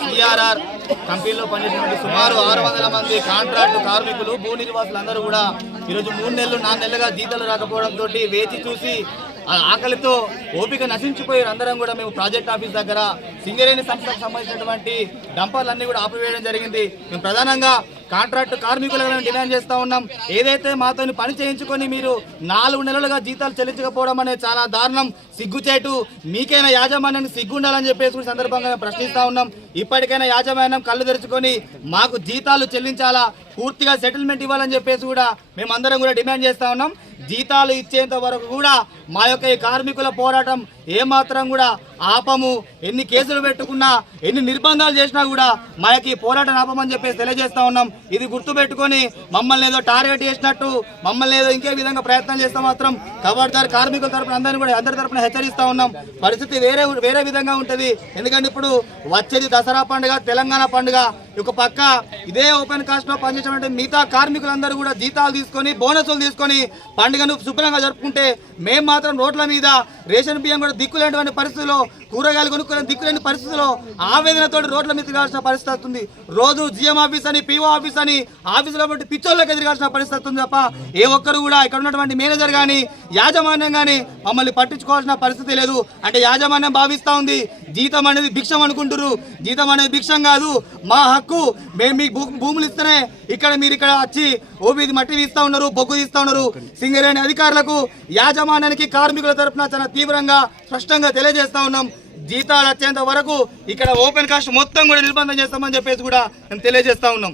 CRR కంపెనీలో పనిచేసినటువంటి సుమారు 600 మంది కాంట్రాక్టు కార్మికులు భూ నిర్వాసులందరూ కూడా ఈరోజు 3 నెలలు 4 నెలలుగా జీతాలు రాకపోవడంతో వేచి చూసి ఆకలితో ఓపిక నశించిపోయారు. అందరం కూడా మేము ప్రాజెక్ట్ ఆఫీస్ దగ్గర సింగరేణి సంస్థకు సంబంధించినటువంటి డంపర్లన్నీ కూడా ఆపివేయడం జరిగింది. మేము ప్రధానంగా కాంట్రాక్టు కార్మికులను డిమాండ్ చేస్తూ ఉన్నాం. ఏదైతే మాతో పని చేయించుకొని మీరు 4 నెలలుగా జీతాలు చెల్లించకపోవడం అనేది చాలా దారుణం, సిగ్గుచేటు. మీకైనా యాజమాన్యానికి సిగ్గు ఉండాలని చెప్పేసి సందర్భంగా ప్రశ్నిస్తూ ఉన్నాం. ఇప్పటికైనా యాజమాన్యం కళ్ళు తెరుచుకొని మాకు జీతాలు చెల్లించాలా, పూర్తిగా సెటిల్మెంట్ ఇవ్వాలని చెప్పేసి కూడా మేమందరం కూడా డిమాండ్ చేస్తూ ఉన్నాం. జీతాలు ఇచ్చేంత వరకు కూడా మా యొక్క ఈ కార్మికుల పోరాటం ఏమాత్రం కూడా ఆపము. ఎన్ని కేసులు పెట్టుకున్నా, ఎన్ని నిర్బంధాలు చేసినా కూడా మా యొక్క ఈ పోరాటం ఆపమని చెప్పేసి తెలియజేస్తా ఉన్నాం. ఇది గుర్తుపెట్టుకొని మమ్మల్ని ఏదో టార్గెట్ చేసినట్టు, మమ్మల్ని ఏదో ఇంకే విధంగా ప్రయత్నం చేస్తే మాత్రం ఖబర్దార్ అందరి తరఫున హెచ్చరిస్తా ఉన్నాం. పరిస్థితి వేరే విధంగా ఉంటుంది. ఎందుకంటే ఇప్పుడు వచ్చేది దసరా పండుగ, తెలంగాణ పండుగ. ఒక పక్క ఇదే ఓపెన్ కాస్ట్ లో పనిచేసినటువంటి మిగతా కార్మికులందరూ కూడా జీతాలు తీసుకొని బోనసులు తీసుకొని పండుగను శుభ్రంగా జరుపుకుంటే మేము మాత్రం రోడ్ల మీద రేషన్ బియ్యం కూడా దిక్కులేనటువంటి పరిస్థితుల్లో, కూరగాయలు కొనుక్కునే దిక్కులేని పరిస్థితుల్లో ఆవేదనతో రోడ్ల మీద తిరగాల్సిన పరిస్థితి వస్తుంది. రోజు జిఎం ఆఫీస్ అని, పిఓ ఆఫీస్ అని ఆఫీసులో బట్టి పిచ్చోళ్ళకి ఎదిగాల్సిన పరిస్థితి వస్తుంది తప్ప ఏ ఒక్కరు కూడా ఇక్కడ ఉన్నటువంటి మేనేజర్ కానీ యాజమాన్యం కానీ మమ్మల్ని పట్టించుకోవాల్సిన పరిస్థితి లేదు. అంటే యాజమాన్యం భావిస్తూ ఉంది జీతం అనేది భిక్షం అనుకుంటారు. జీతం అనేది భిక్షం కాదు, మా హక్కు. మేము మీకు భూములు ఇస్తేనే మీరు ఇక్కడ వచ్చి ఓబీది మట్టి తీస్తూ ఉన్నారు, బొగ్గు తీస్తూ ఉన్నారు. సింగరేణి అధికారులకు, యాజమాన్యానికి కార్మికుల తరఫున చాలా తీవ్రంగా స్పష్టంగా తెలియజేస్తా ఉన్నాం. జీతాలు వచ్చేంత వరకు ఇక్కడ ఓపెన్ కాస్ట్ మొత్తం కూడా నిర్బంధం చేస్తామని చెప్పేసి కూడా మేము తెలియజేస్తా ఉన్నాం.